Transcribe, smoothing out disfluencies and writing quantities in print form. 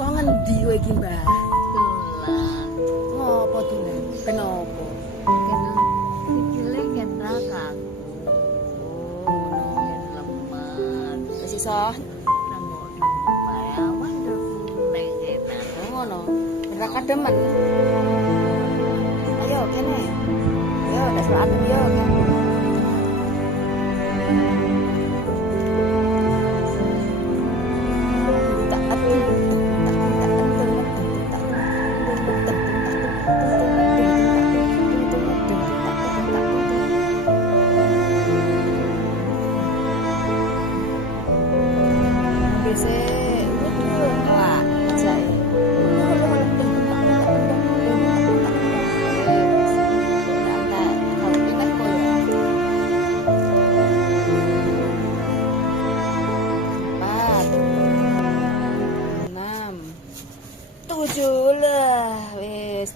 Kok ngendi kowe iki, Mbah? Dolan. Ngopo dolen? Kenapa? Kena sikile kena kaku. Oh, Yen lemes. wis iso Namo bayawan ning kene. ngono. Ora kademen. Ayo kene. Yo, ndak salah yo. Bisa, kelak aja ya. Empat, enam, tujuh lah, wis.